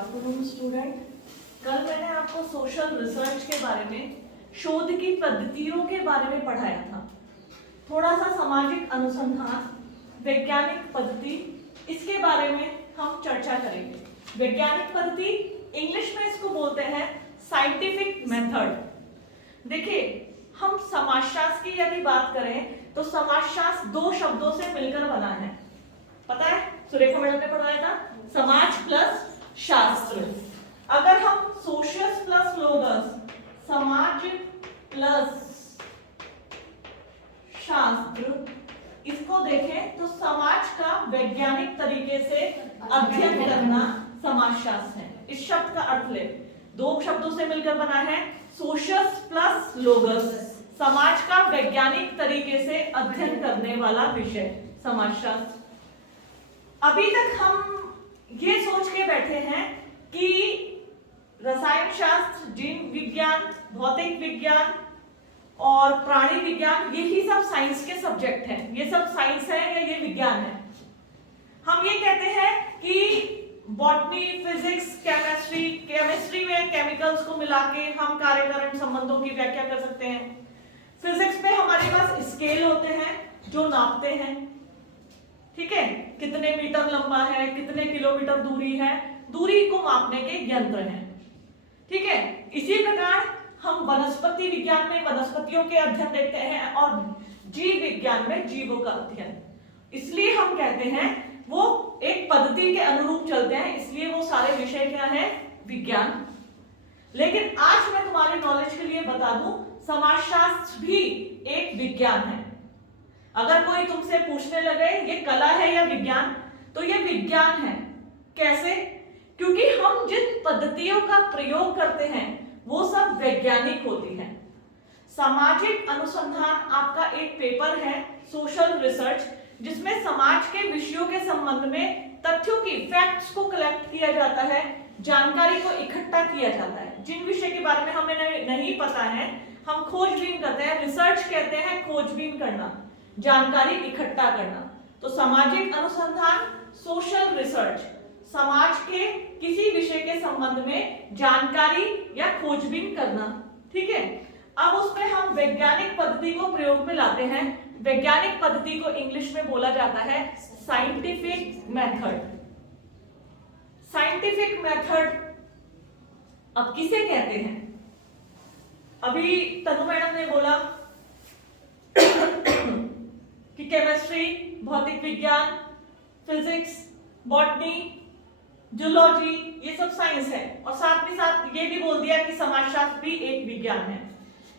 Student, कल मैंने आपको सोशल रिसर्च के बारे में, शोध की पद्धतियों के बारे में पढ़ाया था। थोड़ा सा सामाजिक अनुसंधान, वैज्ञानिक पद्धति, इसके बारे में हम चर्चा करेंगे। वैज्ञानिक पद्धति, इंग्लिश में इसको बोलते हैं साइंटिफिक मेथड। देखिए, हम समाजशास्त्र की यदि बात करें तो समाजशास्त्र दो शब्दों से मिलकर बना है। पता है, सुरेखा मैडम ने पढ़ाया था, समाज प्लस शास्त्र। अगर हम सोशियस प्लस लोगस, समाज प्लस शास्त्र, इसको देखें तो समाज का वैज्ञानिक तरीके से अध्ययन करना समाजशास्त्र है। इस शब्द का अर्थ ले, दो शब्दों से मिलकर बना है, सोशियस प्लस लोगस, समाज का वैज्ञानिक तरीके से अध्ययन करने वाला विषय समाजशास्त्र। अभी तक हम ये सोच के बैठे हैं कि रसायन शास्त्र, जीव विज्ञान, भौतिक विज्ञान और प्राणी विज्ञान, यही सब साइंस के सब्जेक्ट हैं। ये सब साइंस है या ये विज्ञान है। हम ये कहते हैं कि बॉटनी, फिजिक्स, केमिस्ट्री में केमिकल्स को मिला के हम कार्यकारण संबंधों की व्याख्या कर सकते हैं। फिजिक्स में हमारे पास स्केल होते हैं जो नापते हैं, ठीक है, कितने मीटर लंबा है, कितने किलोमीटर दूरी है, दूरी को मापने के यंत्र हैं, ठीक है। इसी प्रकार हम वनस्पति विज्ञान में वनस्पतियों के अध्ययन देखते हैं और जीव विज्ञान में जीवों का अध्ययन। इसलिए हम कहते हैं वो एक पद्धति के अनुरूप चलते हैं, इसलिए वो सारे विषय क्या है, विज्ञान। लेकिन आज मैं तुम्हारे नॉलेज के लिए बता दूं, समाजशास्त्र भी एक विज्ञान है। अगर कोई तुमसे पूछने लगे ये कला है या विज्ञान, तो ये विज्ञान है। कैसे? क्योंकि हम जिन पद्धतियों का प्रयोग करते हैं वो सब वैज्ञानिक होती हैं। सामाजिक अनुसंधान आपका एक पेपर है, सोशल रिसर्च, जिसमें समाज के विषयों के संबंध में तथ्यों की, फैक्ट्स को कलेक्ट किया जाता है, जानकारी को इकट्ठा किया जाता है। जिन विषय के बारे में हमें नहीं पता है हम खोजबीन करते हैं। रिसर्च कहते हैं खोजबीन करना, जानकारी इकट्ठा करना। तो सामाजिक अनुसंधान, सोशल रिसर्च, समाज के किसी विषय के संबंध में जानकारी या खोजबीन करना, ठीक है। अब उसमें हम वैज्ञानिक पद्धति को प्रयोग में लाते हैं। वैज्ञानिक पद्धति को इंग्लिश में बोला जाता है साइंटिफिक मेथड। साइंटिफिक मेथड अब किसे कहते हैं? अभी तनु मैडम ने बोला कि केमिस्ट्री, भौतिक विज्ञान, फिजिक्स, बॉटनी, जूलॉजी, ये सब साइंस है। और साथ ही साथ ये भी बोल दिया कि समाजशास्त्र भी एक विज्ञान है,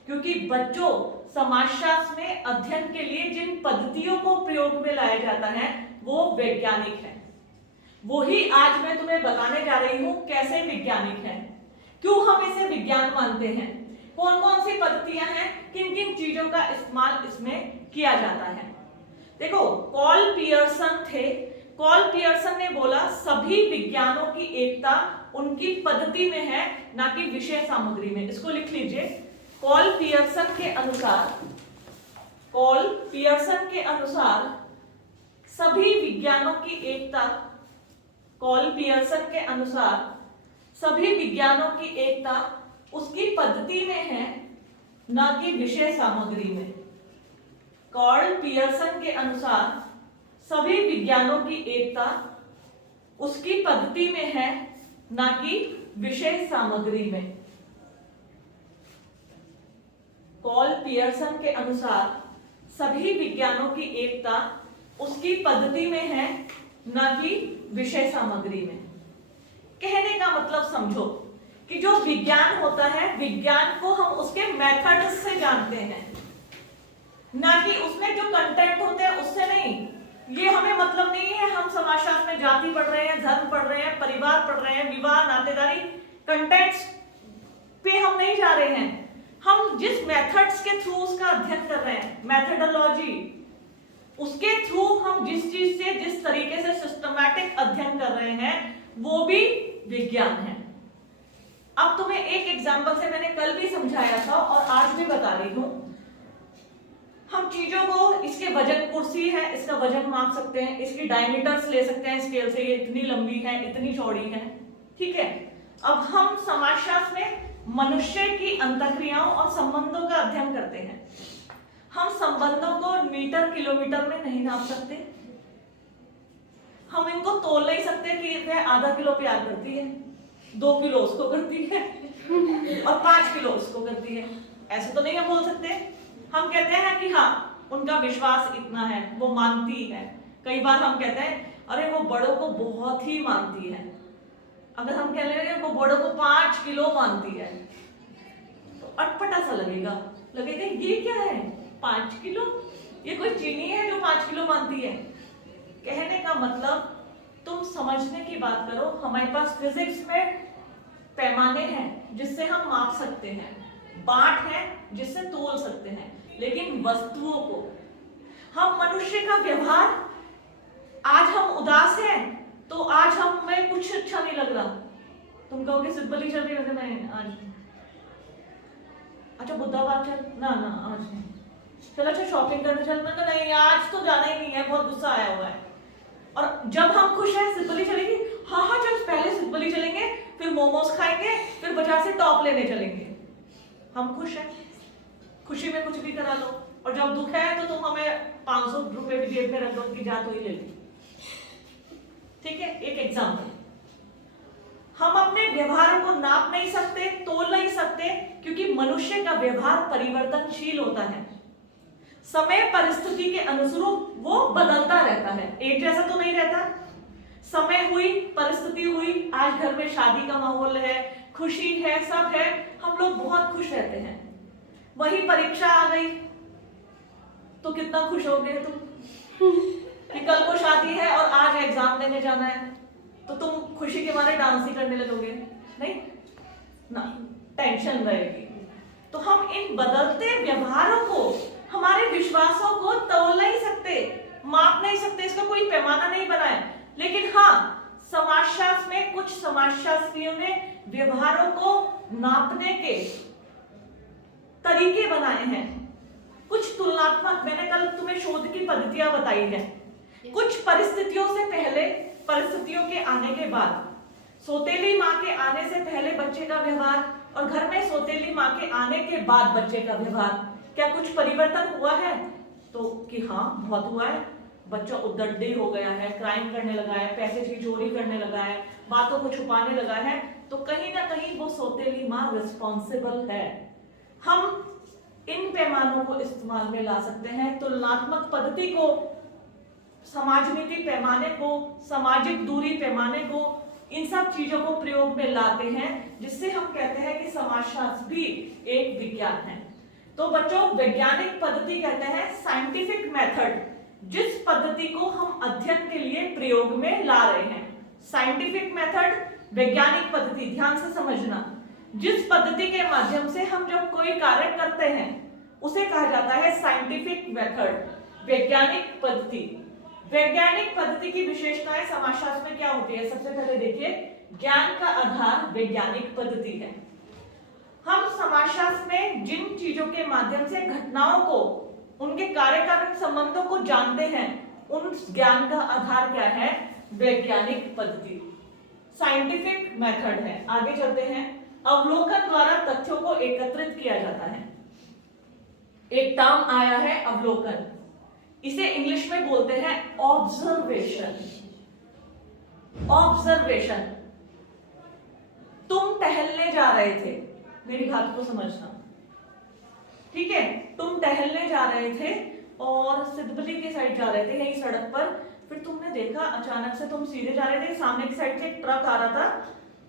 क्योंकि बच्चों समाजशास्त्र में अध्ययन के लिए जिन पद्धतियों को प्रयोग में लाया जाता है वो वैज्ञानिक है। वही आज मैं तुम्हें बताने जा रही हूं कैसे वैज्ञानिक है, क्यों हम इसे विज्ञान मानते हैं, कौन कौन सी पद्धतियां हैं, किन किन चीजों का इस्तेमाल इसमें किया जाता है। देखो, कॉल पियर्सन थे। कॉल पियर्सन ने बोला सभी विज्ञानों की एकता उनकी पद्धति में है, ना कि विषय सामग्री में। इसको लिख लीजिए। कॉल पियर्सन के अनुसार सभी विज्ञानों की एकता, कॉल पियर्सन के अनुसार सभी विज्ञानों की एकता उसकी पद्धति में है, ना कि विषय सामग्री में। कॉल पियर्सन के अनुसार सभी विज्ञानों की एकता उसकी पद्धति में है, ना कि विषय सामग्री में। कॉल पियर्सन के अनुसार सभी विज्ञानों की एकता उसकी पद्धति में है, ना कि विषय सामग्री में। कहने का मतलब समझो कि जो विज्ञान होता है, विज्ञान को हम उसके मेथड से जानते हैं, ना कि उसमें जो कंटेंट होते हैं उससे नहीं। ये हमें मतलब नहीं है हम समाजशास्त्र में जाति पढ़ रहे हैं, धर्म पढ़ रहे हैं, परिवार पढ़ रहे हैं, विवाह, नातेदारी, कंटेंट्स पे हम नहीं जा रहे हैं। हम जिस मेथड्स के थ्रू उसका अध्ययन कर रहे हैं, मेथडोलॉजी, उसके थ्रू हम जिस चीज से, जिस तरीके से सिस्टमैटिक अध्ययन कर रहे हैं वो भी विज्ञान है। अब तुम्हें एक एग्जांपल से, मैंने कल भी समझाया था और आज भी बता रही हूं, हम चीजों को, इसके वजन, कुर्सी है, इसका वजन माप सकते हैं, इसकी डायमीटर्स ले सकते हैं स्केल से, ये इतनी लंबी है, इतनी चौड़ी है, ठीक है, अब हम समाजशास्त्र में मनुष्य की अंतःक्रियाओं और संबंधों का अध्ययन करते हैं। हम संबंधों को मीटर किलोमीटर में नहीं नाप सकते, हम इनको तोल नहीं सकते कि वह आधा किलो प्यार करती है, 2 किलो उसको करती है और 5 किलो उसको करती है, ऐसे तो नहीं हम बोल सकते। हम कहते हैं कि हाँ उनका विश्वास इतना है, वो मानती है। कई बार हम कहते हैं अरे वो बड़ों को बहुत ही मानती है। अगर हम कह रहे हैं वो बड़ों को 5 किलो मानती है तो अटपटा सा लगेगा ये क्या है 5 किलो, ये कोई चीनी है जो 5 किलो मानती है। कहने का मतलब तुम समझने की बात करो, हमारे पास फिजिक्स में पैमाने हैं जिससे हम माप सकते हैं, बाट है जिससे तोल सकते हैं, लेकिन वस्तुओं को, हम मनुष्य का व्यवहार, आज हम उदास हैं तो आज हमें कुछ अच्छा नहीं लग रहा, तुम कहोगे सिद्धबली चल रही है मैं आज, अच्छा बुधवार चल ना आज नहीं, चलो अच्छा शॉपिंग करने चल, मैं नहीं आज तो जाना ही नहीं है, बहुत गुस्सा आया हुआ है। और जब हम खुश हैं सिद्धबली चलेंगे, हाँ चल पहले सिद्धबली चलेंगे, फिर मोमोज खाएंगे, फिर बाजार से टॉप लेने चलेंगे। हम खुश हैं, खुशी में कुछ भी करा लो, और जब दुख है तो तुम हमें 500 रुपए भी जेब में रख दो कि जा तो ही ले लो। ठीक है, एक एग्जाम्पल, हम अपने व्यवहारों को नाप नहीं सकते, तोल नहीं सकते, क्योंकि मनुष्य का व्यवहार परिवर्तनशील होता है, समय परिस्थिति के अनुरूप वो बदलता रहता है, एक जैसा तो नहीं रहता। समय हुई, परिस्थिति हुई, आज घर में शादी का माहौल है, खुशी है, सब है, हम लोग बहुत खुश रहते हैं। वही परीक्षा आ गई तो कितना खुश हो गए तुम कि कल को शादी है और आज एग्जाम देने जाना है, तो तुम खुशी के मारे डांस ही करने लगोगे नहीं ना, टेंशन रहेगी। तो हम इन बदलते व्यवहारों को, हमारे विश्वासों को तोल नहीं सकते, माप नहीं सकते, इसका कोई पैमाना नहीं बनाया। लेकिन हाँ, समाजशास्त्र में कुछ समाजशास्त्रियों ने व्यवहारों को नापने के तरीके बनाए हैं, कुछ तुलनात्मक, मैंने कल तुम्हें शोध की पद्धतियां बताई है, कुछ परिस्थितियों से पहले, परिस्थितियों के आने के बाद, सौतेली माँ के आने से पहले बच्चे का व्यवहार और घर में सौतेली माँ के आने के बाद बच्चे का व्यवहार, क्या कुछ परिवर्तन हुआ है? तो कि हाँ बहुत हुआ है, बच्चा उद्दंडी हो गया है, क्राइम करने लगा है, पैसे की चोरी करने लगा है, बातों को छुपाने लगा है, तो कहीं ना कहीं वो सौतेली माँ रिस्पॉन्सिबल है। हम इन पैमानों को इस्तेमाल में ला सकते हैं, तुलनात्मक पद्धति को, समाजनीति पैमाने को, सामाजिक दूरी पैमाने को, इन सब चीजों को प्रयोग में लाते हैं, जिससे हम कहते हैं कि समाजशास्त्र भी एक विज्ञान है। तो बच्चों, वैज्ञानिक पद्धति कहते हैं साइंटिफिक मेथड, जिस पद्धति को हम अध्ययन के लिए प्रयोग में ला रहे हैं। साइंटिफिक मेथड, वैज्ञानिक पद्धति, ध्यान से समझना, जिस पद्धति के माध्यम से हम जब कोई कार्य करते हैं उसे कहा जाता है साइंटिफिक मेथड, वैज्ञानिक पद्धति। वैज्ञानिक पद्धति की विशेषताएं समाजशास्त्र में क्या होती है? सबसे पहले देखिए, ज्ञान का आधार वैज्ञानिक पद्धति है। हम समाजशास्त्र में जिन चीजों के माध्यम से घटनाओं को, उनके कार्य कारण संबंधों को जानते हैं, उन ज्ञान का आधार क्या है? वैज्ञानिक पद्धति, साइंटिफिक मेथड है। आगे चलते हैं, अवलोकन द्वारा तथ्यों को एकत्रित किया जाता है। एक टर्म आया है अवलोकन, इसे इंग्लिश में बोलते हैं ऑब्जर्वेशन। ऑब्जर्वेशन, तुम टहलने जा रहे थे, मेरी बात को समझना, ठीक है, तुम टहलने जा रहे थे और सिद्धबली की साइड जा रहे थे, यही सड़क पर, फिर तुमने देखा अचानक से, तुम सीधे जा रहे थे, सामने की साइड से एक ट्रक आ रहा था,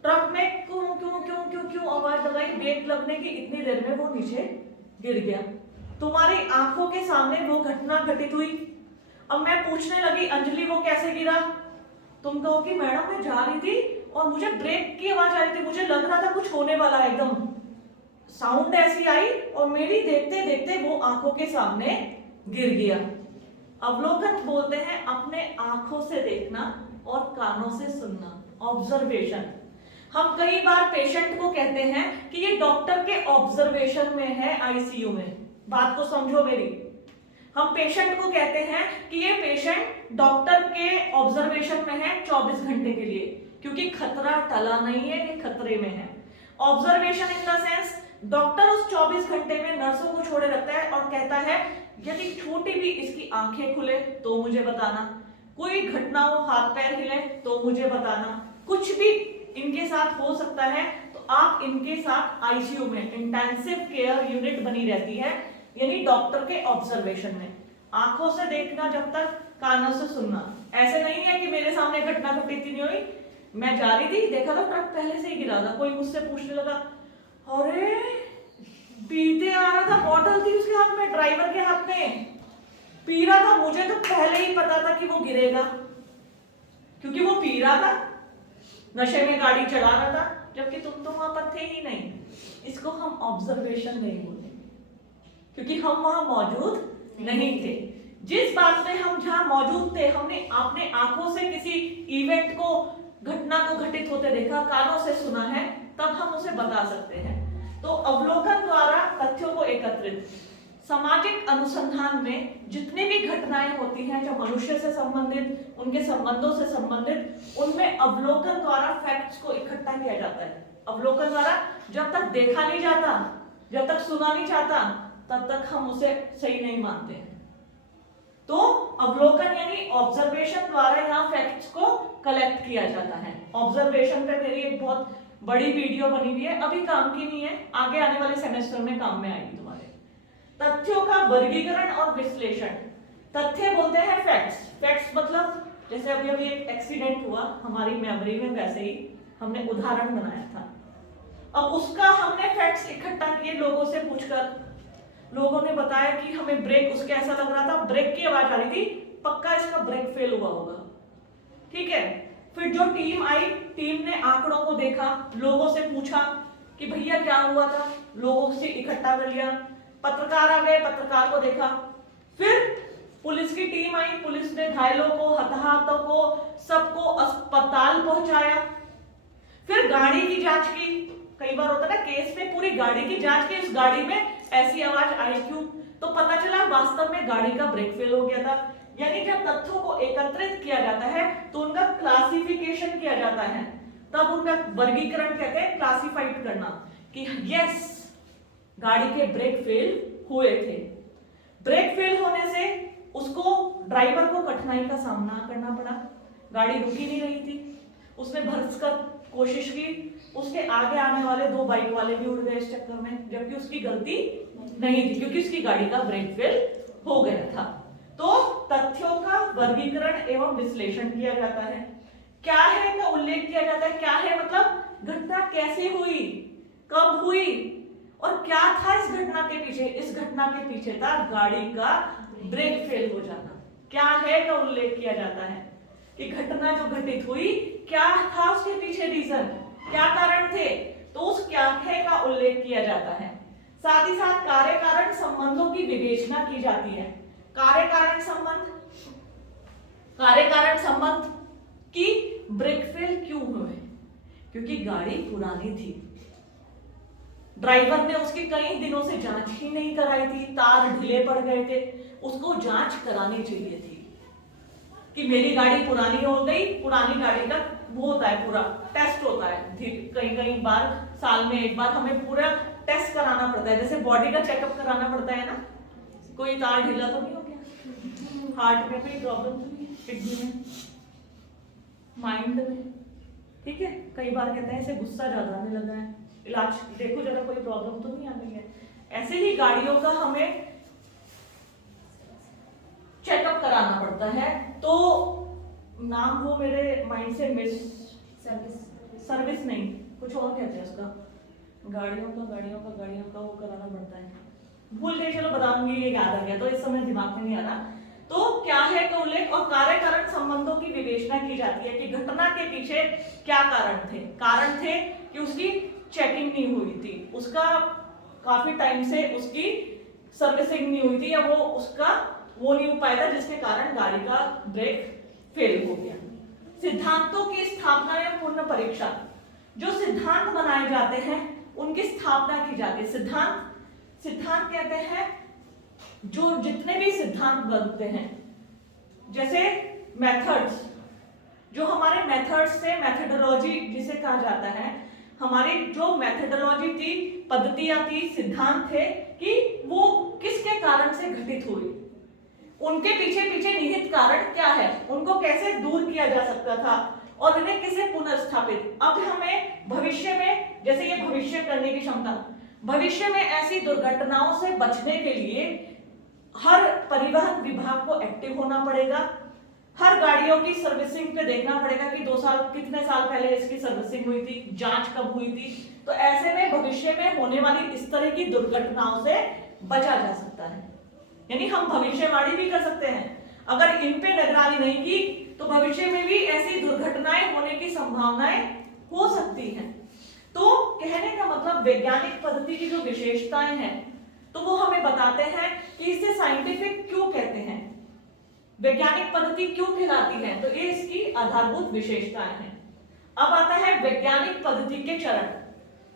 ट्रक में क्यों क्यों क्यों क्यों क्यों आवाज लगाई, ब्रेक लगने की इतनी देर में वो नीचे गिर गया। तुम्हारी आंखों के सामने वो घटना घटित हुई। अब मैं पूछने लगी, अंजलि वो कैसे गिरा? तुम कहो कि मैडम मैं जा रही थी और मुझे ब्रेक की आवाज आ रही थी, मुझे लग रहा था कुछ होने वाला है, एकदम साउंड ऐसी आई और मेरी देखते देखते वो आंखों के सामने गिर गया। अवलोकन बोलते हैं अपने आंखों से देखना और कानों से सुनना, ऑब्जर्वेशन। हम कई बार पेशेंट को कहते हैं कि ये डॉक्टर के ऑब्जर्वेशन में है, आईसीयू में, बात को समझो मेरी। हम पेशेंट को कहते हैं कि ये पेशेंट डॉक्टर के ऑब्जर्वेशन में है 24 घंटे के लिए, क्योंकि खतरा टला नहीं है, ये खतरे में है। Observation in the sense, doctor उस 24 घंटे में नर्सों को छोड़े रखता है और कहता है यदि छोटी भी इसकी आंखें खुले तो मुझे बताना, कोई घटना हो, हाथ पैर हिले तो मुझे बताना, कुछ भी इनके साथ हो सकता है तो आप इनके साथ आईसीयू में, इंटेंसिव केयर यूनिट बनी रहती है, यानी डॉक्टर के ऑब्जर्वेशन में। आंखों से देखना जब तक, कानों से सुनना। ऐसे नहीं है कि मेरे सामने घटना घटित नहीं हुई, मैं जा रही थी, देखा तो ट्रक पहले से ही गिरा था, कोई मुझसे पूछने लगा अरे पीते आ रहा था, बॉटल थी उसके हाथ में, ड्राइवर के हाथ में, पी रहा था, मुझे तो पहले ही पता था कि वो गिरेगा, क्योंकि वो पी रहा था, नशे में गाड़ी चला रहा था, जबकि तुम तो वहां पर थे ही नहीं। इसको हम ऑब्जर्वेशन नहीं बोलेंगे, क्योंकि हम वहां मौजूद नहीं थे। जिस बात में हम जहां मौजूद थे, हमने अपने आंखों से किसी इवेंट को, घटना को घटित होते देखा, कानों से सुना है, तब हम उसे बता सकते हैं। तो अवलोकन द्वारा तथ्यों को एकत्रित। सामाजिक अनुसंधान में जितनी भी घटनाएं होती हैं जो मनुष्य से संबंधित, उनके संबंधों से संबंधित, उनमें अवलोकन द्वारा फैक्ट्स को इकट्ठा किया जाता है। अवलोकन द्वारा जब तक देखा नहीं जाता, जब तक सुना नहीं जाता, तब तक हम उसे सही नहीं मानते हैं। तो अवलोकन यानी ऑब्जर्वेशन द्वारा यहाँ फैक्ट्स को कलेक्ट किया जाता है। ऑब्जर्वेशन पे मेरी एक बहुत बड़ी वीडियो बनी हुई है, अभी काम की नहीं है, आगे आने वाले सेमेस्टर में काम में आएगी तुम्हारे। तथ्यों का वर्गीकरण और विश्लेषण। तथ्य बोलते हैं फैक्ट्स। फैक्ट्स मतलब जैसे अभी अभी एक एक्सीडेंट हुआ हमारी मेमोरी में, वैसे ही हमने उदाहरण बनाया था। अब उसका हमने फैक्ट्स इकट्ठा किए लोगों से पूछकर। लोगों ने बताया कि हमें ब्रेक, उसके ऐसा लग रहा था ब्रेक की आवाज आ रही थी, पक्का इसका ब्रेक फेल हुआ होगा, ठीक है। फिर जो टीम आई, टीम ने आंकड़ों को देखा, लोगों से पूछा कि भैया क्या हुआ था, लोगों से इकट्ठा कर लिया। पत्रकार आ गए, पत्रकार को देखा। फिर पुलिस की टीम आई, पुलिस ने घायलों को, हताहतों को, सबको अस्पताल पहुंचाया। फिर गाड़ी की जांच की। कई बार होता है ना केस में पूरी गाड़ी की जांच की, उस गाड़ी में ऐसी आवाज आई क्यों, तो पता चला वास्तव में गाड़ी का ब्रेक फेल हो गया था। यानी जब तथ्यों को एकत्रित किया जाता है तो उनका क्लासिफिकेशन किया जाता है, तब उनका वर्गीकरण कहते हैं, क्लासिफाइड करना, कि यस गाड़ी के ब्रेक फेल हुए थे। ब्रेक फेल होने से उसको, ड्राइवर को कठिनाई का सामना करना पड़ा, गाड़ी रुकी नहीं रही थी, उसने भरसकर कोशिश की, उसके आगे आने वाले 2 बाइक वाले भी उड़ गए इस चक्कर में, जबकि उसकी गलती नहीं थी, क्योंकि उसकी गाड़ी का ब्रेक फेल हो गया था। तो तथ्यों का वर्गीकरण एवं विश्लेषण किया जाता है। क्या है का उल्लेख किया जाता है। क्या है मतलब घटना कैसे हुई, कब हुई और क्या था इस घटना के पीछे। इस घटना के पीछे था गाड़ी का ब्रेक फेल हो जाना। क्या है का उल्लेख किया जाता है कि घटना जो घटित हुई, क्या था उसके पीछे रीजन, क्या कारण थे, तो उस क्या है का उल्लेख किया जाता है। साथ ही साथ कार्य कारण संबंधों की विवेचना की जाती है। कार्य कारण संबंध, कार्य कारण संबंध की ब्रेक फेल क्यों हुए, क्योंकि गाड़ी पुरानी थी, ड्राइवर ने उसकी कई दिनों से जांच ही नहीं कराई थी, तार ढीले पड़ गए थे, उसको जांच करानी चाहिए थी कि मेरी गाड़ी पुरानी हो गई। पुरानी गाड़ी का वो होता है, पूरा टेस्ट होता है, कई बार साल में एक बार हमें पूरा टेस्ट कराना पड़ता है, जैसे बॉडी का चेकअप कराना पड़ता है ना, कोई तार ढीला तो नहीं हो गया, हार्ट में कोई प्रॉब्लम तो नहीं, किडनी में, माइंड में, ठीक है। कई बार कहते हैं ऐसे गुस्सा ज्यादा आने लगा है, इलाज देखो जरा कोई प्रॉब्लम तो नहीं आ गई है। ऐसे ही गाड़ियों का हमें चेकअप कराना पड़ता है। तो नाम वो मेरे माइंड से मिस, सर्विस नहीं, कुछ और कहते हैं उसका, गाड़ियों का वो कराना पड़ता है, भूल गई, चलो बताऊंगी, ये याद आ गया तो इस समय दिमाग में नहीं आ रहा। तो क्या है का उल्लेख और कार्य कारण संबंधों की विवेचना की जाती है कि घटना के पीछे क्या कारण थे। कारण थे कि उसकी चेकिंग नहीं हुई थी, उसका काफी टाइम से उसकी सर्विसिंग नहीं हुई थी, या वो उसका वो नहीं हो पाया था, जिसके कारण गाड़ी का ब्रेक फेल हो गया। सिद्धांतों की स्थापना या पूर्ण परीक्षा। जो सिद्धांत बनाए जाते हैं उनकी स्थापना की जाती है। सिद्धांत कहते हैं जो जितने भी सिद्धांत बनते हैं, जैसे मेथड्स, जो हमारे मेथड से, मेथडोलॉजी जिसे कहा जाता है, हमारी जो मेथडोलॉजी थी, पद्धतियां थी, सिद्धांत थे कि वो किसके कारण से घटित हुई, उनके पीछे पीछे निहित कारण क्या है, उनको कैसे दूर किया जा सकता था और इन्हें किसे पुनर्स्थापित। अब हमें भविष्य में, जैसे ये भविष्य करने की क्षमता, भविष्य में ऐसी दुर्घटनाओं से बचने के लिए हर परिवहन विभाग को एक्टिव होना पड़ेगा। हर गाड़ियों की सर्विसिंग पे देखना पड़ेगा कि 2 साल, कितने साल पहले इसकी सर्विसिंग हुई थी, जांच कब हुई थी। तो ऐसे में भविष्य में होने वाली इस तरह की दुर्घटनाओं से बचा जा सकता है। यानी हम भविष्यवाणी भी कर सकते हैं। अगर इन पे निगरानी नहीं की तो भविष्य में भी ऐसी दुर्घटनाएं होने की संभावनाएं हो सकती हैं। तो कहने का मतलब वैज्ञानिक पद्धति की जो विशेषताएं हैं तो वो हमें बताते हैं कि इसे साइंटिफिक क्यों कहते हैं, वैज्ञानिक पद्धति क्यों कहलाती है। तो ये इसकी आधारभूत विशेषताएं हैं। अब आता है वैज्ञानिक पद्धति के चरण,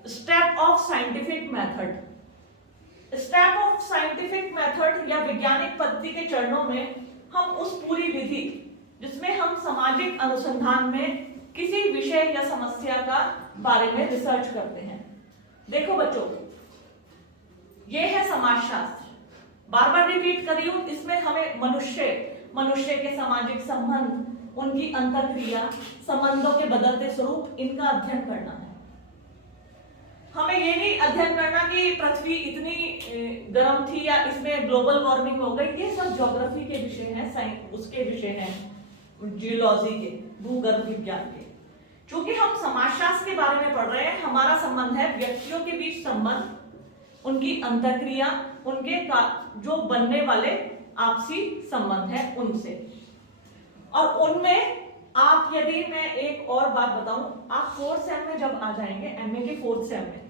step of scientific method. Step of scientific method या वैज्ञानिक पद्धति के चरणों में हम उस पूरी विधि जिसमें हम सामाजिक अनुसंधान में किसी विषय या समस्या का बारे में रिसर्च करते हैं। देखो बच्चों, ये है समाजशास्त्र, बार बार रिपीट कर रही हूं, इसमें हमें मनुष्य के सामाजिक संबंध, उनकी अंतरक्रिया, संबंधों के बदलते स्वरूप, इनका अध्ययन करना है। हमें ये नहीं अध्ययन करना कि पृथ्वी इतनी गर्म थी या इसमें ग्लोबल वार्मिंग हो गई, ये सब ज्योग्राफी के विषय हैं, साइंस उसके विषय हैं, जियोलॉजी के, भूगर्भ विज्ञान के। क्योंकि हम समाजशास्त्र के बारे में पढ़ रहे हैं, हमारा संबंध है व्यक्तियों के बीच संबंध, उनकी अंतरक्रिया, उनके जो बनने वाले आपसी संबंध है उनसे। और उनमें आप, यदि मैं एक और बात बताऊं, आप 4th सेम में जब आ जाएंगे, एमए के 4th सेम में,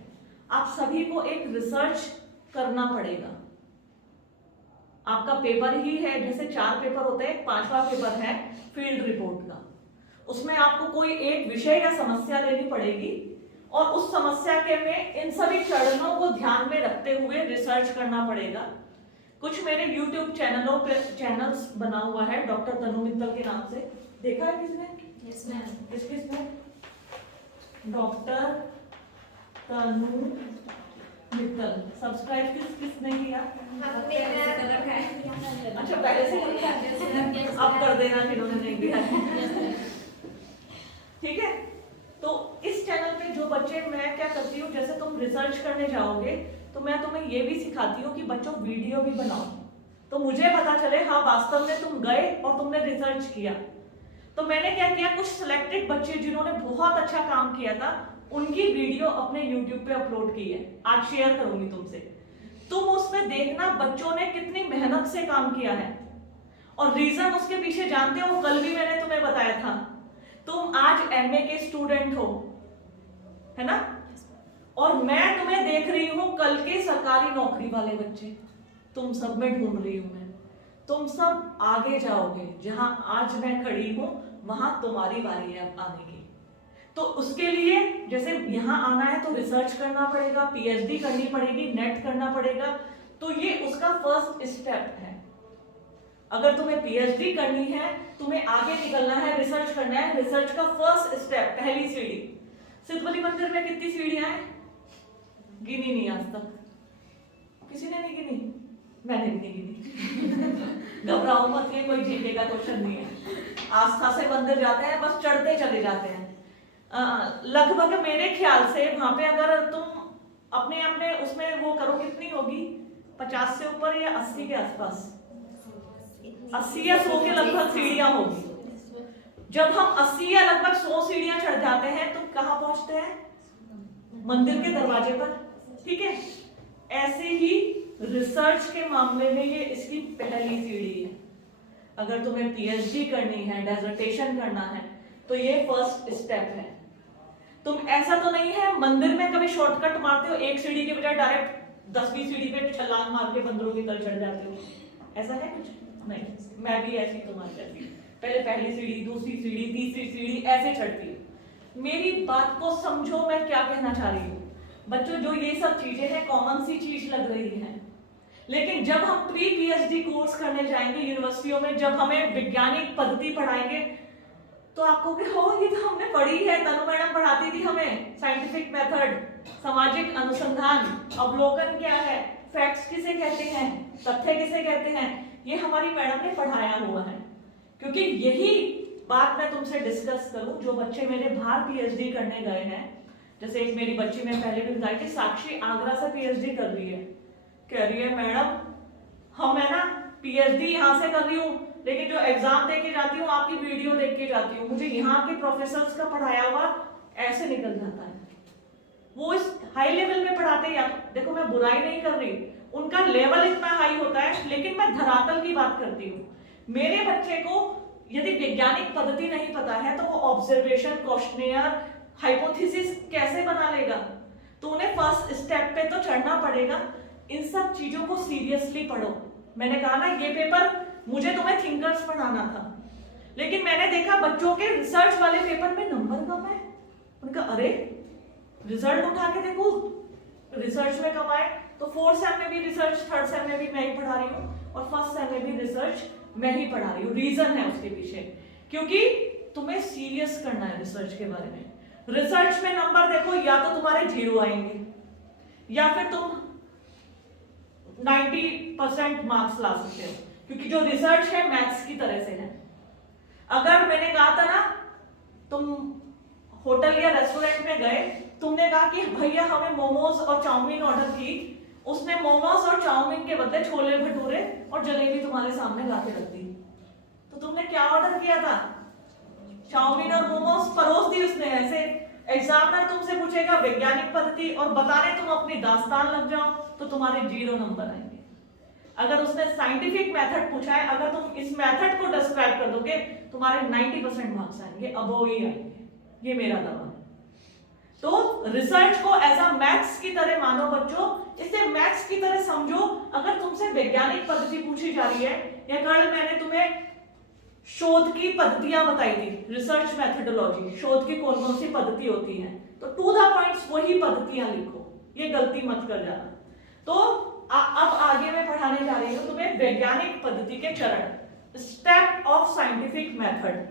आप सभी को एक रिसर्च करना पड़ेगा। आपका पेपर ही है, जैसे 4 पेपर होते हैं, 5वां पेपर है फील्ड रिपोर्ट का। उसमें आपको कोई एक विषय या समस्या लेनी पड़ेगी और उस समस्या के में इन सभी चरणों को ध्यान में रखते हुए रिसर्च करना पड़ेगा। कुछ मेरे YouTube चैनलों पे चैनल्स बना हुआ है डॉक्टर तनु मित्तल के नाम से, देखा है किसने? Yes ma'am. किसने? डॉक्टर तनु मित्तल। सब्सक्राइब किसने किया? अच्छा, पहले से कर दिया, अब कर देना जिन्होंने नहीं किया। ठीक है, तो इस चैनल पे जो बच्चे, मैं क्या करती हूँ, जैसे तुम रिसर्च करने जाओगे तो मैं तुम्हें ये भी सिखाती हूँ कि बच्चों वीडियो भी बनाओ, तो मुझे पता चले हाँ वास्तव में तुम गए और तुमने रिसर्च किया। तो मैंने क्या किया, कुछ सिलेक्टेड बच्चे जिन्होंने बहुत अच्छा काम किया था उनकी वीडियो अपने YouTube पे अपलोड की है, आज शेयर करूंगी तुमसे। तुम उसमें देखना बच्चों ने कितनी मेहनत से काम किया है, और रीजन उसके पीछे जानते हो, कल भी मैंने तुम्हें बताया था, तुम आज एमए के स्टूडेंट हो, है ना, और मैं तुम्हें देख रही हूं कल के सरकारी नौकरी वाले बच्चे, तुम सब में ढूंढ रही हूं मैं। तुम सब आगे जाओगे, जहां आज मैं खड़ी हूं वहां तुम्हारी बारी है अब आने की। तो उसके लिए जैसे यहाँ आना है तो रिसर्च करना पड़ेगा, पीएचडी करनी पड़ेगी, नेट करना पड़ेगा, तो ये उसका फर्स्ट स्टेप है। अगर तुम्हें पीएचडी करनी है, तुम्हें आगे निकलना है, रिसर्च करना है, रिसर्च का फर्स्ट स्टेप, पहली सीढ़ी। सिद्धबली मंदिर में कितनी सीढ़ियां हैं? गिनी नहीं आज तक, किसी ने नहीं गिनी, मैंने भी नहीं गिनी। घबराओ मत, ये कोई जीके का क्वेश्चन नहीं है। आस्था से मंदिर जाते हैं, बस चढ़ते चले जाते हैं। लगभग मेरे ख्याल से वहां पे अगर तुम अपने अपने उसमें वो करो, कितनी होगी, 50 से ऊपर या 80 के आसपास, 80 या 100 के लगभग सीढ़ियां होगी। जब हम 80 या लगभग 100 सीढ़ियां चढ़ जाते हैं तो कहां पहुंचते हैं? मंदिर के दरवाजे पर। ठीक है, ऐसे ही रिसर्च के मामले में ये इसकी पहली सीढ़ी है। अगर तुम्हें पीएचडी करनी है, डेजर्टेशन करना है, तो ये फर्स्ट स्टेप है। तुम ऐसा तो नहीं है मंदिर में कभी शॉर्टकट मारते हो, एक सीढ़ी के बजाय डायरेक्ट 10वीं सीढ़ी पे छलांग मार के बंदरों की तरह चढ़ जाते हो, ऐसा है कुछ? नहीं, मैं भी ऐसी तुम्हारी जैसी पहले पहली सीढ़ी, दूसरी सीढ़ी, तीसरी सीढ़ी ऐसे चढ़ती हूँ। मेरी बात को समझो, मैं क्या कहना चाह रही हूँ। बच्चों, जो ये सब चीजें हैं कॉमन सी चीज लग रही है, लेकिन जब हम प्री पीएचडी कोर्स करने जाएंगे यूनिवर्सिटियों में, जब हमें वैज्ञानिक पद्धति पढ़ाएंगे, तो आपको भी हो, ये तो हमने पढ़ी है, तनु मैडम पढ़ाती थी हमें, साइंटिफिक मेथड, सामाजिक अनुसंधान, अवलोकन क्या है, फैक्ट्स किसे कहते हैं, तथ्य किसे कहते हैं, ये हमारी मैडम ने पढ़ाया हुआ है। क्योंकि यही बात मैं तुमसे डिस्कस करूं, जो बच्चे मेरे बाहर पीएचडी करने गए हैं, जैसे एक मेरी बच्ची मैं पहले भी बताई थी, साक्षी आगरा से पीएचडी कर रही है, कह रही है मैडम हम है ना पीएचडी यहाँ से कर रही हूँ, लेकिन जो एग्जाम दे के जाती हूँ आपकी वीडियो देख के जाती हूँ, मुझे यहाँ के प्रोफेसर्स का पढ़ाया हुआ ऐसे निकल जाता है। वो इस हाई लेवल में पढ़ाते हैं, देखो मैं बुराई नहीं कर रही, उनका लेवल इतना हाई होता है, लेकिन मैं धरातल की बात करती हूँ। मेरे बच्चे को यदि वैज्ञानिक पद्धति नहीं पता है तो वो ऑब्जर्वेशन, क्वेश्चनियर, हाइपोथेसिस कैसे बना लेगा? तो उन्हें फर्स्ट स्टेप पे तो चढ़ना पड़ेगा। इन सब चीजों को सीरियसली पढ़ो। मैंने कहा ना ये पेपर मुझे तुम्हें थिंकर्स पढ़ाना था, लेकिन मैंने देखा बच्चों के रिसर्च वाले पेपर में नंबर कम है। उनका अरे रिजल्ट उठा के देखो, रिसर्च में कम आए। तो फोर्थ सेम में भी रिसर्च, थर्ड सेम में भी मैं ही पढ़ा रही हूँ और फर्स्ट सेम में भी रिसर्च मैं ही पढ़ा रही हूँ। रीजन है उसके पीछे, क्योंकि तुम्हें सीरियस करना है रिसर्च के बारे में। रिसर्च में नंबर देखो, या तो तुम्हारे 0 आएंगे या फिर तुम 90% मार्क्स ला सकते हो, क्योंकि जो रिसर्च है मैथ्स की तरह से है। अगर मैंने कहा था ना तुम होटल या रेस्टोरेंट में गए, तुमने कहा कि भैया हमें मोमोज और चाउमीन ऑर्डर की, उसने मोमोज और चाउमीन के बदले छोले भटूरे और जलेबी तुम्हारे सामने ला के रख दी, तो तुमने क्या ऑर्डर किया था? चाउमीन और मोमोज परोस दी उसने। ऐसे एग्जामिनर तुमसे पूछेगा वैज्ञानिक पद्धति और बताने तुम अपनी दास्तान लग जाओ तो तुम्हारे 0 नंबर आएंगे। अगर उसने साइंटिफिक मेथड पूछा है, अगर तुम इस मेथड को डिस्क्राइब कर दोगे तुम्हारे 90% मार्क्स आएंगे, अबव ही आएंगे, ये मेरा दावा है। तो रिसर्च को एज अ मैथ्स की तरह मानो बच्चों, इसे मैथ्स की तरह समझो। अगर तुमसे वैज्ञानिक पद्धति पूछी जा रही है, या कल मैंने तुम्हें शोध की पद्धतियां बताई थी, रिसर्च मेथोडोलॉजी, शोध की कौन कौन सी पद्धति होती है, तो टू द पॉइंट्स वही पद्धतियां लिखो, ये गलती मत कर जाना। तो अब आगे मैं पढ़ाने जा रही हूँ तुम्हें वैज्ञानिक पद्धति के चरण, स्टेप ऑफ साइंटिफिक मेथड।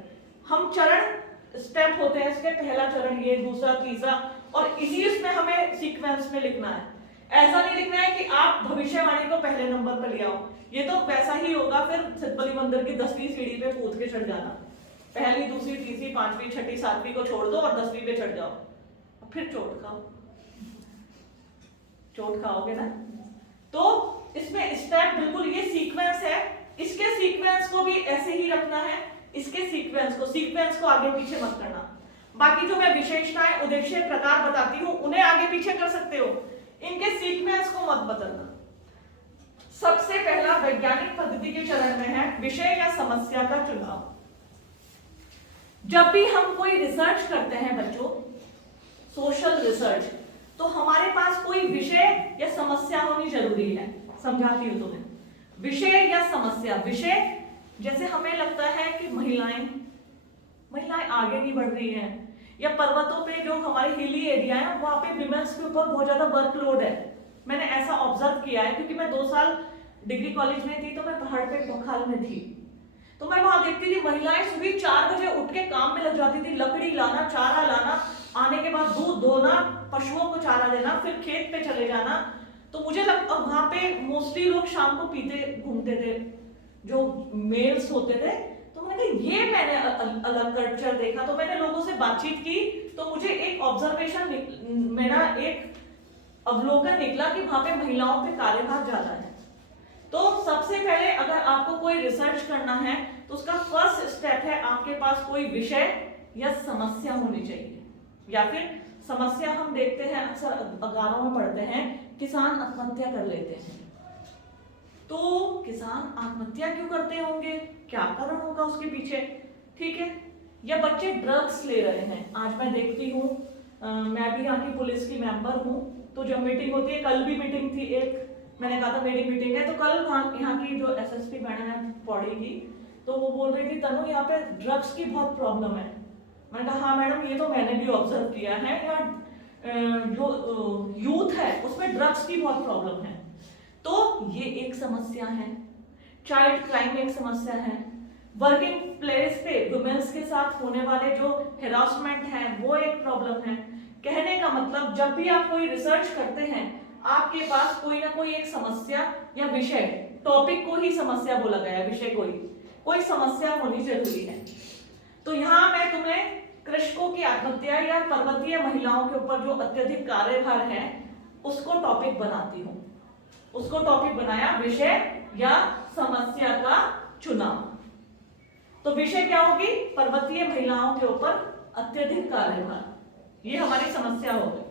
हम चरण स्टेप होते हैं इसके, पहला चरण ये, दूसरा, तीसरा, और इसी उसमें हमें सीक्वेंस में लिखना है। ऐसा नहीं लिखना है कि आप भविष्यवाणी को पहले नंबर पर ले आओ, ये तो वैसा ही होगा फिर सिद्धबली मंदिर की 10वीं सीढ़ी पे कूद के चढ़ जाना। पहली, दूसरी, तीसरी, 5वीं, 6वीं, 7वीं को छोड़ दो और 10वीं पे चढ़ जाओ, फिर चोट खाओ, चोट खाओगे ना। तो इसमें स्टेप बिल्कुल ये सीक्वेंस है, इसके सीक्वेंस को भी ऐसे ही रखना है, इसके सीक्वेंस को आगे पीछे मत करना। बाकी जो मैं विशेषताएं, उद्देश्य, प्रकार बताती हूँ उन्हें आगे पीछे कर सकते हो, इनके सीक्वेंस को मत बदलना। सबसे पहला वैज्ञानिक पद्धति के चरण में है विषय या समस्या का चुनाव। जब भी हम कोई रिसर्च करते हैं बच्चों, सोशल रिसर्च, तो हमारे पास कोई विषय या समस्या होनी जरूरी है। समझाती हूं तुम्हें, विषय या समस्या। विषय जैसे हमें लगता है कि महिलाएं आगे नहीं बढ़ रही हैं, या पर्वतों पे जो हमारे हिली एरिया है वहां पे विमेंस के ऊपर बहुत ज्यादा वर्कलोड है। मैंने ऐसा ऑब्जर्व किया है, क्योंकि मैं 2 साल डिग्री कॉलेज में थी, तो मैं पहाड़ पे बखाल में थी, तो मैं वहां देखती थी महिलाएं सुबह 4 बजे उठ के काम में लग जाती थी, लकड़ी लाना, चारा लाना, आने के बाद दूध धोना, पशुओं को चारा देना, फिर खेत पे चले जाना। तो मुझे लगता वहां पे मोस्टली लोग शाम को पीते घूमते थे, जो मेल्स होते थे। तो मैंने कहा ये मैंने अलग कल्चर देखा, तो मैंने लोगों से बातचीत की, तो मुझे एक ऑब्जर्वेशन, मेरा एक अवलोकन निकला कि वहां पे महिलाओं पे कार्यभार ज्यादा है। तो सबसे पहले अगर आपको कोई रिसर्च करना है तो उसका फर्स्ट स्टेप है आपके पास कोई विषय या समस्या होनी चाहिए। या फिर समस्या हम देखते हैं अक्सर अखबारों में पढ़ते हैं, किसान आत्महत्या कर लेते हैं। तो किसान आत्महत्या क्यों करते होंगे, क्या कारण होगा उसके पीछे, ठीक है। या बच्चे ड्रग्स ले रहे हैं। आज मैं देखती हूँ, मैं भी यहाँ की पुलिस की मेंबर हूँ, तो जब मीटिंग होती है, कल भी मीटिंग थी एक, मैंने कहा था मेरी मीटिंग है, तो कल यहाँ की जो एसएसपी मैडम है पढ़ी थी, तो वो बोल रही थी तनु यहाँ पे ड्रग्स की बहुत प्रॉब्लम है। मैंने कहा हाँ मैडम, ये तो मैंने भी ऑब्जर्व किया है, यहाँ जो यूथ है उसमें ड्रग्स की बहुत प्रॉब्लम है। तो ये एक समस्या है। चाइल्ड क्राइम एक समस्या है। वर्किंग प्लेस पे वुमेन्स के साथ होने वाले जो हेरासमेंट है वो एक प्रॉब्लम है। कहने का मतलब जब भी आप कोई रिसर्च करते हैं आपके पास कोई ना कोई एक समस्या या विषय, टॉपिक को ही समस्या बोला गया है, विषय कोई समस्या होनी जरूरी है। तो यहाँ मैं तुम्हें कृषकों की आत्महत्या या पर्वतीय महिलाओं के ऊपर जो अत्यधिक कार्यभार है उसको टॉपिक बनाती हूँ। उसको टॉपिक बनाया, विषय या समस्या का चुनाव। तो विषय क्या होगी? पर्वतीय महिलाओं के ऊपर अत्यधिक कार्यभार, ये हमारी समस्या होगी।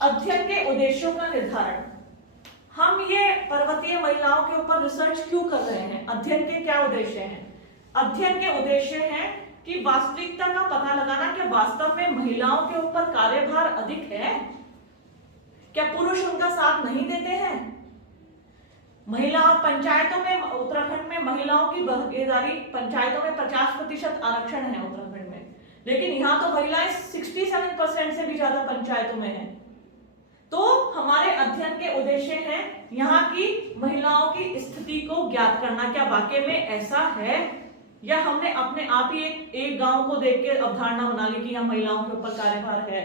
अध्ययन के उद्देश्यों का निर्धारण, हम ये पर्वतीय महिलाओं के ऊपर रिसर्च क्यों कर रहे हैं? अध्ययन के क्या उद्देश्य हैं? अध्ययन के उद्देश्य हैं कि वास्तविकता का पता लगाना कि वास्तव में महिलाओं के ऊपर कार्यभार अधिक है, क्या पुरुष उनका साथ नहीं देते हैं? महिला पंचायतों में, उत्तराखंड में महिलाओं की भागीदारी पंचायतों में 50% आरक्षण है उत्तराखंड में, लेकिन यहाँ तो महिलाएं 67% से भी ज्यादा पंचायतों में है। तो हमारे अध्ययन के उद्देश्य हैं यहाँ की महिलाओं की स्थिति को ज्ञात करना, क्या वाकई में ऐसा है या हमने अपने आप ही एक गांव को देख के अवधारणा बना ली कि यहाँ महिलाओं के ऊपर कार्यभार है।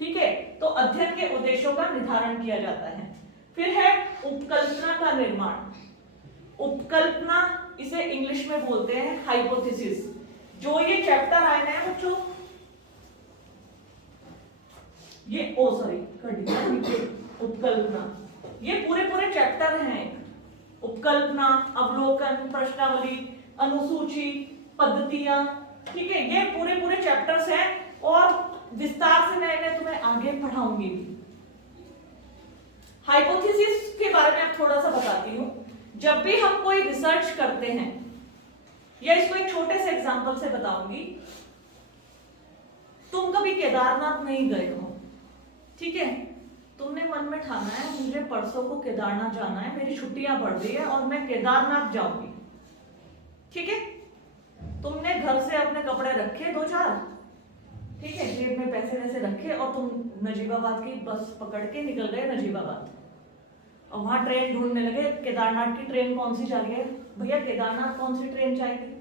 ठीक है, तो अध्ययन के उद्देश्यों का निर्धारण किया जाता है। फिर है उपकल्पना का निर्माण। उपकल्पना इसे इंग्लिश में बोलते हैं हाइपोथेसिस। जो ये चैप्टर आए हैं बच्चों, ये उपकल्पना, ये पूरे चैप्टर हैं। उपकल्पना, अवलोकन, प्रश्नावली, अनुसूची, पद्धतियां, ठीक है, ये पूरे चैप्टर्स हैं और विस्तार से मैं इन्हें तुम्हें आगे पढ़ाऊंगी। हाइपोथेसिस के बारे में आप थोड़ा सा बताती हूँ। जब भी हम कोई रिसर्च करते हैं, या इसको एक छोटे से एग्जांपल से बताऊंगी। तुम कभी केदारनाथ नहीं गए हो, ठीक है, तुमने मन में ठाना है मुझे परसों को केदारनाथ जाना है, मेरी छुट्टियां पड़ रही है और मैं केदारनाथ जाऊंगी। ठीक है, तुमने घर से अपने कपड़े रखे 2-4, ठीक है, जेब में पैसे वैसे रखे और तुम नजीबाबाद की बस पकड़ के निकल गए नजीबाबाद, और वहां ट्रेन ढूंढने लगे केदारनाथ की ट्रेन कौन सी जा रही है, भैया केदारनाथ कौन सी ट्रेन जाएगी?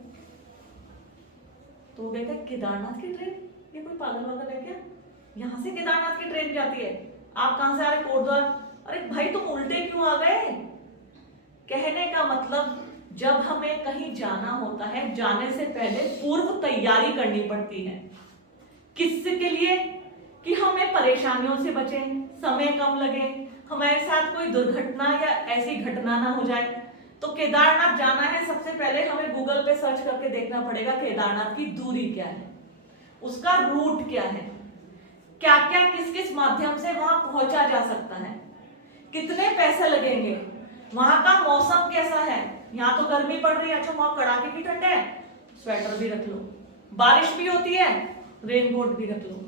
तो वो कहते केदारनाथ की ट्रेन, ये कोई पागल वागल है क्या? यहाँ से केदारनाथ की ट्रेन जाती है, आप कहां से आ रहे? कोटद्वार। अरे भाई तुम उल्टे क्यों आ गए? कहने का मतलब जब हमें कहीं जाना होता है, जाने से पहले पूर्व तैयारी करनी पड़ती है। किसके लिए? कि हमें परेशानियों से बचें, समय कम लगे, हमारे साथ कोई दुर्घटना या ऐसी घटना ना हो जाए। तो केदारनाथ जाना है, सबसे पहले हमें गूगल पे सर्च करके देखना पड़ेगा केदारनाथ की दूरी क्या है, उसका रूट क्या है, क्या क्या किस किस माध्यम से वहां पहुंचा जा सकता है, कितने पैसे लगेंगे, वहां का मौसम कैसा है। यहाँ तो गर्मी पड़ रही है, अच्छा वहां कड़ाके की ठंड है, स्वेटर भी रख लो, बारिश भी होती है, रेनकोट भी रख लो,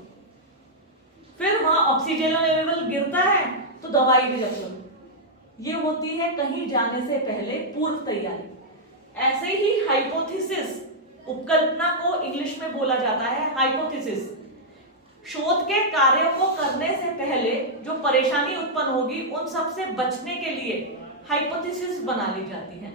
फिर वहां ऑक्सीजन लेवल गिरता है तो दवाई भी रख लो। ये होती है कहीं जाने से पहले पूर्व तैयारी। ऐसे ही हाइपोथेसिस, उपकल्पना को इंग्लिश में बोला जाता है हाइपोथेसिस। शोध के कार्यों को करने से पहले जो परेशानी उत्पन्न होगी उन सब से बचने के लिए हाइपोथेसिस बना ली जाती है।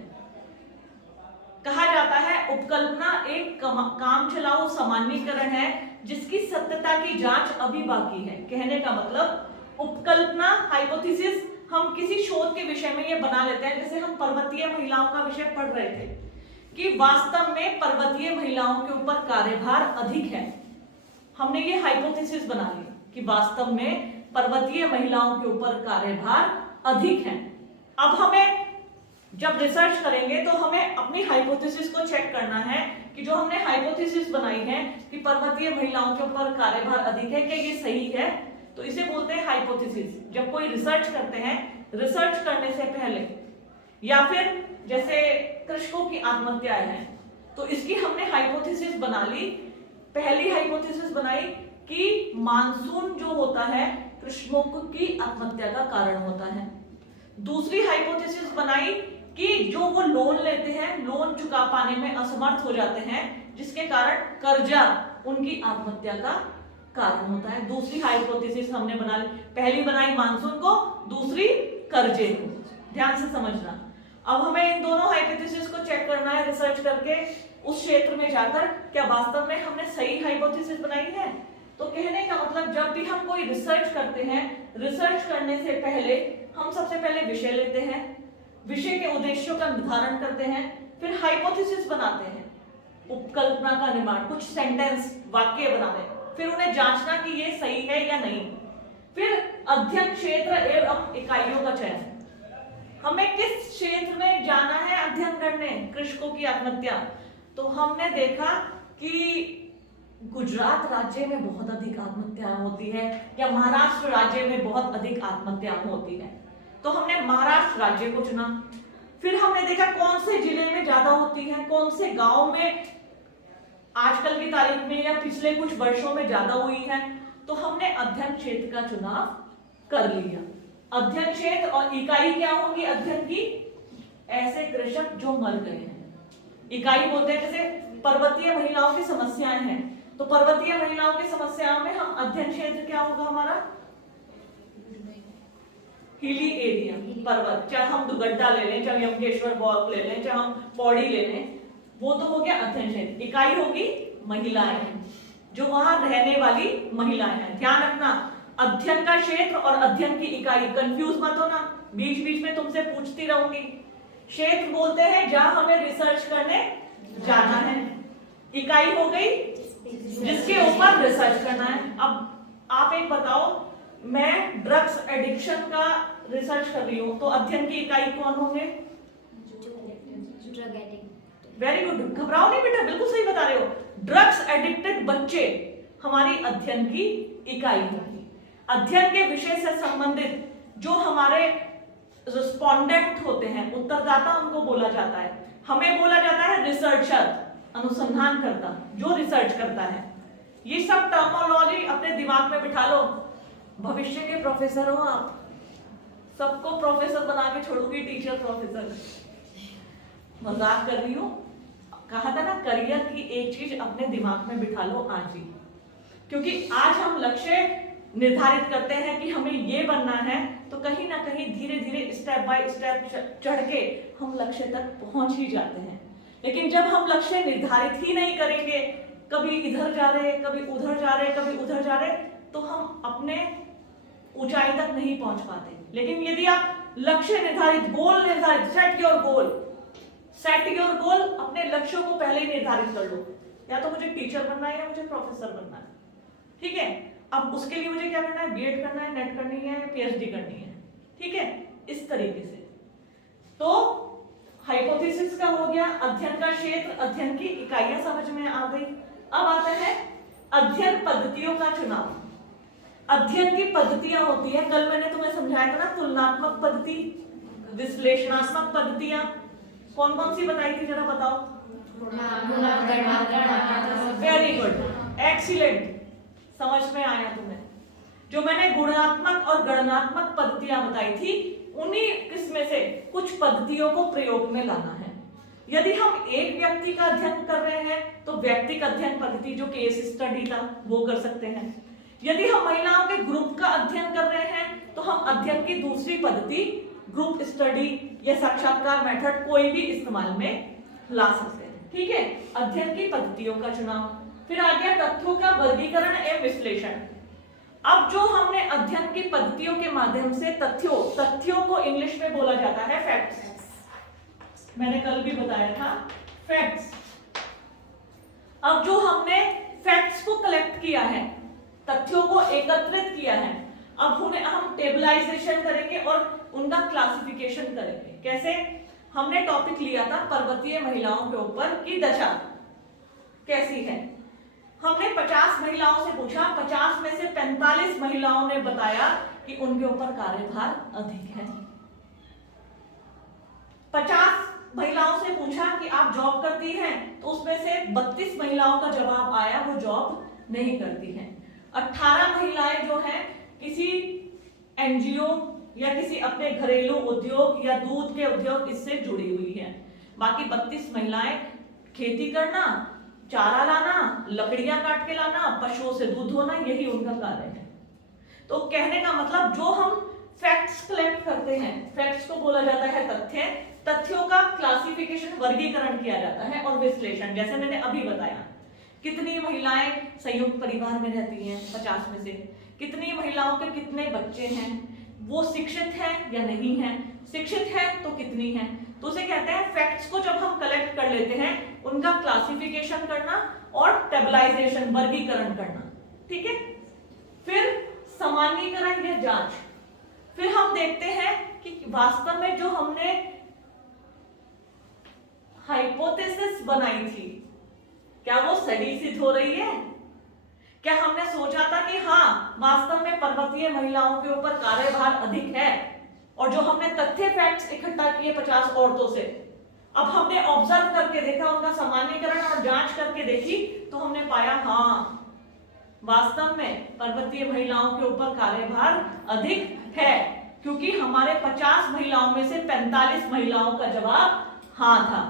कहा जाता है उपकल्पना एक काम चलाऊ सामान्यीकरण है जिसकी सत्यता की जांच अभी बाकी है। कहने का मतलब उपकल्पना, हाइपोथेसिस, हम किसी शोध के विषय में ये बना लेते हैं, जैसे हम पर्वतीय महिलाओं का विषय पढ़ रहे थे कि वास्तव में पर्वतीय महिलाओं के ऊपर कार्यभार अधिक है। हमने ये हाइपोथेसिस बना ली कि वास्तव में पर्वतीय महिलाओं के ऊपर कार्यभार अधिक है। अब हमें जब रिसर्च करेंगे तो हमें अपनी हाइपोथेसिस को चेक करना है कि जो हमने हाइपोथेसिस बनाई है कि पर्वतीय महिलाओं के ऊपर कार्यभार अधिक है, क्या ये सही है? तो इसे बोलते हैं हाइपोथेसिस। जब कोई रिसर्च करते हैं, रिसर्च करने से पहले, या फिर जैसे कृषकों की आत्महत्याएं हैं, तो इसकी हमने हाइपोथेसिस बना ली। पहली हाइपोथेसिस बनाई कि मानसून जो होता है कृषकों की आत्महत्या का कारण होता है। दूसरी हाइपोथेसिस बनाई कि जो वो लोन लेते हैं, लोन चुका पाने में असमर्थ हो जाते हैं, जिसके कारण कर्जा उनकी आत्महत्या का कारण होता है। दूसरी हाइपोथेसिस हमने बना ली। पहली बनाई मानसून को, दूसरी कर्जे को। ध्यान से समझना। अब हमें इन दोनों हाइपोथेसिस को चेक करना है रिसर्च करके उस क्षेत्र में जाकर क्या वास्तव में हमने सही हाइपोथेसिस बनाई है? तो कहने का मतलब जब भी हम कोई रिसर्च करते हैं, रिसर्च करने से पहले हम सबसे पहले विषय लेते हैं, विषय के उद्देश्यों का निर्धारण करते हैं, फिर हाइपोथेसिस बनाते हैं, उपकल्पना का निर्माण, कुछ सेंटेंस वाक्य बनाने, फिर उन्हें जांचना कि ये सही है या नहीं, फिर अध्ययन क्षेत्र एवं इकाइयों का चयन। हमें किस क्षेत्र में जाना है अध्ययन करने? कृषकों की आत्महत्या। तो हमने देखा कि गुजरात राज्य में बहुत अधिक आत्महत्या होती है या महाराष्ट्र राज्य में बहुत अधिक आत्महत्या होती है, तो हमने महाराष्ट्र राज्य को चुना। फिर हमने देखा कौन से जिले में ज्यादा होती है, कौन से गांव में आजकल की तारीख में या पिछले कुछ वर्षों में ज्यादा हुई है, तो हमने अध्ययन क्षेत्र का चुनाव कर लिया। अध्ययन क्षेत्र और इकाई क्या होगी अध्ययन की? ऐसे कृषक जो मर गए हैं। इकाई बोलते हैं जैसे पर्वतीय महिलाओं की समस्याएं हैं, तो पर्वतीय महिलाओं की समस्याओं में हम अध्ययन क्षेत्र क्या होगा हमारा? हिली एरिया, पर्वत, चाहे हम दुगड्डा ले लें, चाहे यमकेश्वर वॉक ले लें, चाहे हम पौड़ी ले लें, वो तो हो गया अध्ययन क्षेत्र। इकाई होगी महिलाएं, जो वहां रहने वाली महिलाएं हैं। ध्यान रखना, अध्ययन का क्षेत्र और अध्ययन की इकाई कंफ्यूज मत होना, बीच बीच में तुमसे पूछती रहूंगी। क्षेत्र बोलते हैं जहां हमें रिसर्च करने जाना है, इकाई हो गई जिसके ऊपर रिसर्च करना है। अब आप एक बताओ, मैं ड्रग्स एडिक्शन का रिसर्च कर रही हूं, तो अध्ययन की इकाई कौन होंगे? वेरी गुड, घबराओ नहीं बेटा, बिल्कुल सही बता रहे हो। ड्रग्स एडिक्टेड बच्चे हमारी अध्ययन की इकाई होगी। अध्ययन के विषय से संबंधित जो हमारे रिस्पोंडेंट होते हैं, उत्तरदाता उनको बोला जाता है। हमें बोला जाता है रिसर्चर, अनुसंधान करता, जो रिसर्च करता है। ये सब टर्मिनोलॉजी अपने दिमाग में बिठा लो, भविष्य के प्रोफेसर हो आप। सबको प्रोफेसर बना के छोड़ूंगी, टीचर प्रोफेसर। मजाक कर रही हूं, कहा था ना करियर की एक चीज अपने दिमाग में बिठा लो आज ही, क्योंकि आज हम लक्ष्य निर्धारित करते हैं कि हमें ये बनना है, तो कहीं ना कहीं धीरे धीरे स्टेप बाय स्टेप चढ़ के हम लक्ष्य तक पहुंच ही जाते हैं। लेकिन जब हम लक्ष्य निर्धारित ही नहीं करेंगे, कभी इधर जा रहे, कभी उधर जा रहे, कभी उधर जा रहे, तो हम अपने ऊंचाई तक नहीं पहुंच पाते। लेकिन यदि आप लक्ष्य निर्धारित, गोल निर्धारित, set your goal, set your goal, अपने लक्ष्यों को पहले ही निर्धारित कर लो, या तो मुझे टीचर बनना है या मुझे प्रोफेसर बनना है, ठीक है। अब उसके लिए मुझे क्या करना है? बीएड करना है, नेट करनी है, पीएचडी करनी है, ठीक है, इस तरीके से। तो हाइपोथेसिस का हो गया, अध्ययन का क्षेत्र, अध्ययन की इकाइयां समझ में आ गई। अब आते हैं अध्ययन पद्धतियों का चुनाव। अध्ययन की पद्धतियां होती है, कल मैंने तुम्हें समझाया था ना, तुलनात्मक पद्धति, विश्लेषणात्मक पद्धतियां। कौन कौन सी बताई थी, जरा बताओ। वेरी गुड, एक्सीलेंट, समझ में आया तुम्हें। जो मैंने गुणात्मक और गणनात्मक पद्धतियां बताई थी, उन्हीं किस्में से कुछ पद्धतियों को प्रयोग में लाना है। यदि हम एक व्यक्ति का अध्ययन कर रहे हैं, तो व्यक्तिगत अध्ययन पद्धति, जो केस स्टडी था, वो कर सकते हैं। यदि हम महिलाओं के ग्रुप का अध्ययन कर रहे हैं, तो हम अध्ययन की दूसरी पद्धति, ग्रुप स्टडी या साक्षात्कार मेथड, कोई भी इस्तेमाल में ला सकते हैं, ठीक है। अध्ययन की पद्धतियों का चुनाव। फिर आ गया तथ्यों का वर्गीकरण एवं विश्लेषण। अब जो हमने अध्ययन की पद्धतियों के माध्यम से तथ्यों को इंग्लिश में बोला जाता है फैक्ट्स, मैंने कल भी बताया था, फैक्ट्स। अब जो हमने फैक्ट्स को कलेक्ट किया है, तथ्यों को एकत्रित किया है, अब उन्हें हम टेबलाइजेशन करेंगे और उनका क्लासिफिकेशन करेंगे। कैसे? हमने टॉपिक लिया था पर्वतीय महिलाओं के ऊपर की दशा कैसी है। हमने 50 महिलाओं से पूछा, 50 में से 45 महिलाओं ने बताया कि उनके ऊपर कार्यभार अधिक है। 50 महिलाओं से पूछा कि आप जॉब करती हैं, तो उसमें से 32 महिलाओं का जवाब आया वो जॉब नहीं करती हैं। 18 महिलाएं जो हैं किसी एनजीओ या किसी अपने घरेलू उद्योग या दूध के उद्योग इससे जुड़ी हुई हैं। बाकी 32 महिलाएं खेती करना, चारा लाना, लकड़ियां काट के लाना, पशुओं से दूध होना, यही उनका कार्य है। तो कहने का मतलब, जो हम फैक्ट्स कलेक्ट करते हैं, फैक्ट्स को बोला जाता है तथ्य, तथ्यों का क्लासिफिकेशन, वर्गीकरण किया जाता है और विश्लेषण, जैसे मैंने अभी बताया। कितनी महिलाएं संयुक्त परिवार में रहती हैं 50 में से, कितनी महिलाओं के कितने बच्चे हैं, वो शिक्षित है या नहीं है, शिक्षित है तो कितनी है। तो उसे कहते हैं फैक्ट्स को जब हम कलेक्ट कर लेते हैं, उनका क्लासिफिकेशन करना और टेबलाइजेशन, वर्गीकरण करना। ठीक है। फिर सामान्यीकरण या जांच। फिर हम देखते हैं कि वास्तव में जो हमने हाइपोथेसिस बनाई थी, क्या वो सही सिद्ध हो रही है? क्या हमने सोचा था कि हाँ वास्तव में पर्वतीय महिलाओं के ऊपर कार्यभार अधिक है, और जो हमने तथ्य फैक्ट्स इकट्ठा किए 50 औरतों से, अब हमने ऑब्जर्व करके देखा, उनका सामान्यीकरण और जांच करके देखी, तो हमने पाया हाँ वास्तव में पर्वतीय महिलाओं के ऊपर कार्यभार अधिक है, क्योंकि हमारे 50 महिलाओं में से 45 महिलाओं का जवाब हाँ था।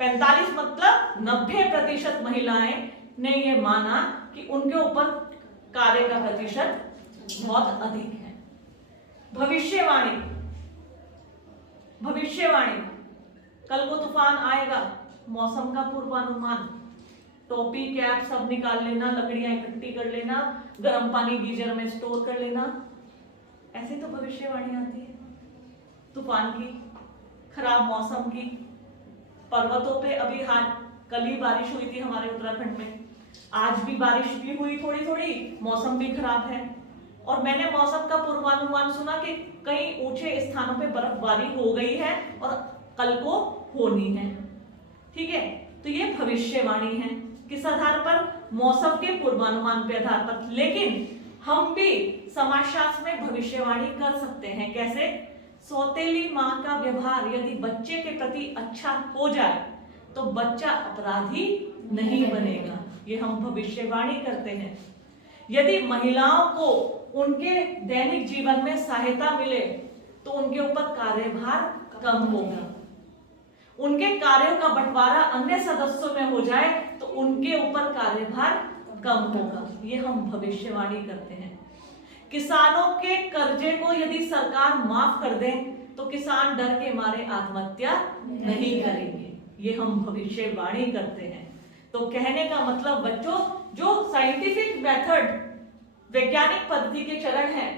45 मतलब 90% महिलाएं ने यह माना कि उनके ऊपर कार्य का प्रतिशत बहुत अधिक है। भविष्यवाणी। भविष्यवाणी, कल को तूफान आएगा, मौसम का पूर्वानुमान, टोपी कैप सब निकाल लेना, लकड़ियां इकट्ठी कर लेना, गर्म पानी गीजर में स्टोर कर लेना, ऐसे तो भविष्यवाणी आती है। तूफान की, खराब मौसम की, पर्वतों पे अभी कल ही बारिश हुई थी हमारे उत्तराखंड में, आज भी बारिश भी हुई थोड़ी थोड़ी, मौसम भी खराब है। और मैंने मौसम का पूर्वानुमान सुना कि कई ऊंचे स्थानों पे बर्फबारी हो गई है और कल को होनी है। ठीक है, तो ये भविष्यवाणी है, किस आधार पर? मौसम के पूर्वानुमान के आधार पर। लेकिन हम भी समाजशास्त्र में भविष्यवाणी कर सकते हैं। कैसे? सौतेली मां का व्यवहार यदि बच्चे के प्रति अच्छा हो जाए तो बच्चा अपराधी नहीं बनेगा, ये हम भविष्यवाणी करते हैं। यदि महिलाओं को उनके दैनिक जीवन में सहायता मिले तो उनके ऊपर कार्यभार कम होगा, उनके कार्यों का बंटवारा अन्य सदस्यों में हो जाए तो उनके ऊपर कार्यभार कम होगा, ये हम भविष्यवाणी करते हैं। किसानों के कर्जे को यदि सरकार माफ कर दे तो किसान डर के मारे आत्महत्या नहीं करेंगे, ये हम भविष्यवाणी करते हैं। तो कहने का मतलब बच्चों, जो साइंटिफिक मेथड, वैज्ञानिक पद्धति के चरण हैं,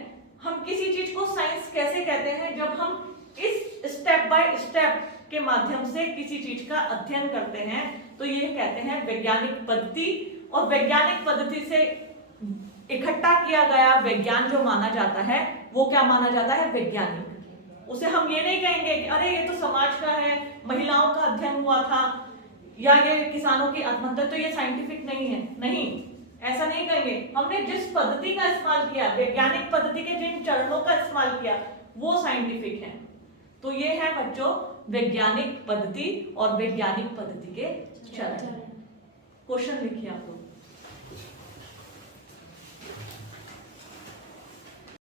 हम किसी चीज को साइंस कैसे कहते हैं? जब हम इस स्टेप बाय स्टेप के माध्यम से किसी चीज का अध्ययन करते हैं तो ये कहते हैं वैज्ञानिक पद्धति। और वैज्ञानिक पद्धति से इकट्ठा किया गया विज्ञान जो माना जाता है वो क्या माना जाता है? वैज्ञानिक। उसे हम ये नहीं कहेंगे कि अरे ये तो समाज का है, महिलाओं का अध्ययन हुआ था, या ये किसानों की आत्महत्या, तो ये साइंटिफिक नहीं है। नहीं, ऐसा नहीं कहेंगे। हमने जिस पद्धति का इस्तेमाल किया, वैज्ञानिक पद्धति के जिन चरणों का इस्तेमाल किया, वो साइंटिफिक है। तो ये है बच्चों वैज्ञानिक पद्धति और वैज्ञानिक पद्धति के चरण। क्वेश्चन लिखिए आप लोग।